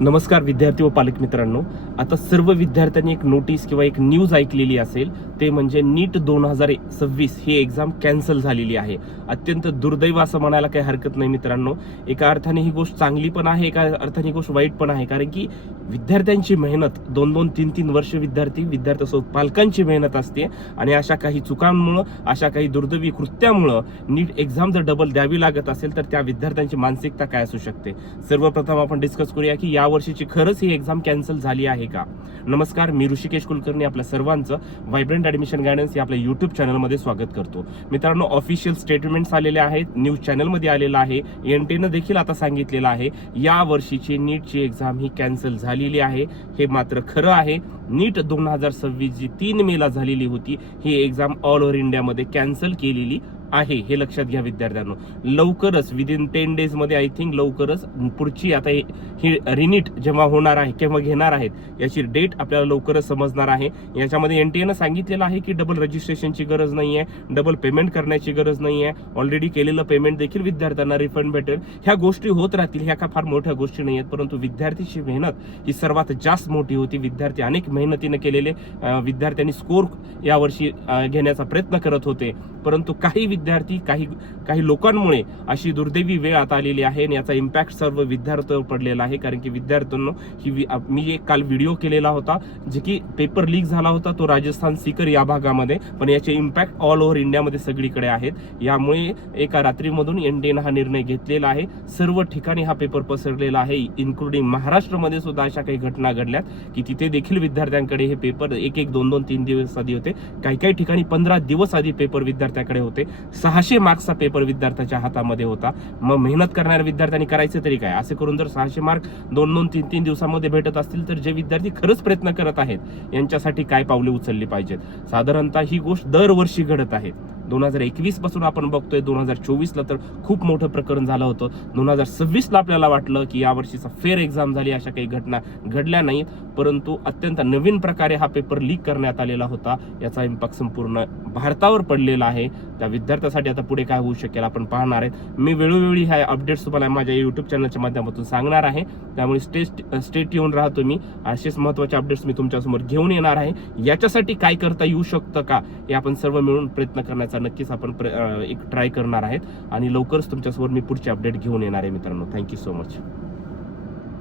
नमस्कार विद्यार्थी व पालक मित्रांनो. आता सर्व विद्यार्थ्यांनी एक नोटीस किंवा एक न्यूज ऐकलेली असेल, ते म्हणजे नीट 2026 ही एक्झाम कॅन्सल झालेली आहे. अत्यंत दुर्दैव असं म्हणायला काही हरकत नाही मित्रांनो. एका अर्थाने ही गोष्ट चांगली पण आहे, एका अर्थाने ही गोष्ट वाईट पण आहे. कारण की विद्यार्थ्यांची मेहनत 2-2, 3-3 वर्ष विद्यार्थ्यासोबत पालकांची मेहनत असते आणि अशा काही चुकांमुळं, अशा काही दुर्दैवी कृत्यामुळं नीट एक्झाम जर डबल द्यावी लागत असेल तर त्या विद्यार्थ्यांची मानसिकता काय असू शकते. सर्वप्रथम आपण डिस्कस करूया की या वर्षीची खरंच ही एक्झाम कॅन्सल झाली आहे का. नमस्कार, मी ऋषिकेश कुलकर्णी आपल्या सर्वांचं व्हायब्रंट ऍडमिशन गायडन्स या आपल्या युट्यूब चॅनलमध्ये स्वागत करतो. मित्रांनो, ऑफिशियल स्टेटमेंट्स आलेले आहेत, न्यूज चॅनलमध्ये आलेलं आहे, एनटीएनं देखील आता सांगितलेलं आहे या वर्षीची नीटची एक्झाम ही कॅन्सल झालेली आहे. हे मात्र खरं आहे. नीट 2026 जी 3 मेला झालेली होती ही एक्झाम ऑल ओव्हर इंडियामध्ये कॅन्सल केलेली आहे. हे लक्षात घ्या विद्यार्थ्यांनो. लवकरच विदिन 10 डेज मध्ये आय थिंक लवकरच पुढची आता ही रिनीट जेव्हा होणार आहे केव्हा घेणार आहेत याची डेट आपल्याला लवकरच समजणार आहे. याच्यामध्ये एनटीएनं सांगितलेलं आहे की डबल रजिस्ट्रेशनची गरज नाहीये, डबल पेमेंट करण्याची गरज नाहीये, ऑलरेडी केलेलं पेमेंट देखील विद्यार्थ्यांना रिफंड भेटेल. ह्या गोष्टी होत राहतील, ह्या का फार मोठ्या गोष्टी नाही आहेत, परंतु विद्यार्थीची मेहनत ही सर्वात जास्त मोठी होती. विद्यार्थी अनेक मेहनतीने केलेले विद्यार्थ्यांनी स्कोर यावर्षी घेण्याचा प्रयत्न करत होते, परंतु काही विद्यार्थी काही लोकांमुळे अशी दुर्दैवी वेळ आता आलेली आहे आणि याचा इम्पॅक्ट सर्व विद्यार्थ्यांवर पडलेला आहे. कारण की विद्यार्थ्यांनो मी एक काल व्हिडिओ केलेला होता जे की पेपर लीक झाला होता तो राजस्थान सीकर या भागामध्ये, पण याचे इम्पॅक्ट ऑल ओव्हर इंडियामध्ये सगळीकडे आहेत. यामुळे एका रात्रीमधून एनटीएनं हा निर्णय घेतलेला आहे. सर्व ठिकाणी हा पेपर पसरलेला आहे, इन्क्लुडिंग महाराष्ट्रामध्ये सुद्धा अशा काही घटना घडल्यात की तिथे देखील विद्यार्थ्यांकडे हे पेपर 1-1, 2-2, 3 दिवस आधी होते. काही ठिकाणी 15 दिवस आधी पेपर विद्यार्थ्याकडे होते. 600 मार्क्सचा पेपर विद्यार्थ्याच्या हातामध्ये होता. मग मेहनत करणाऱ्या विद्यार्थ्यांनी करायचं तरी काय. असे करून जर 600 मार्क 2-2, 3-3 दिवसामध्ये भेटत असतील तर जे विद्यार्थी खरंच प्रयत्न करत आहेत यांच्यासाठी काय पावले उचलली पाहिजेत. साधारणतः ही गोष्ट दरवर्षी घडत आहे. 2021 पासून आपण बघतोय, 2024ला तर खूप मोठं प्रकरण झालं होतं. 2026ला आपल्याला वाटलं की या वर्षीचा फेअर एक्झाम झाली, अशा काही घटना घडल्या नाहीत, परंतु अत्यंत नवीन प्रकारे हा पेपर लीक करण्यात आलेला होता. याचा इम्पॅक्ट संपूर्ण भारतावर पडलेला आहे. त्या विद्यार्थ्यासाठी आता पुढे काय होऊ शकेल आपण पाहणार आहेत. मी वेळोवेळी ह्या अपडेट्स तुम्हाला माझ्या युट्यूब चॅनलच्या माध्यमातून सांगणार आहे, त्यामुळे स्टेट येऊन राहतो. मी असेच महत्त्वाचे अपडेट्स मी तुमच्यासमोर घेऊन येणार आहे. याच्यासाठी काय करता येऊ शकतं का हे आपण सर्व मिळून प्रयत्न करण्याचा नक्कीच आपण एक ट्राय करणार आहेत आणि लवकरच तुमच्यासमोर मी पुढचे अपडेट घेऊन येणार आहे मित्रांनो. Thank you so much.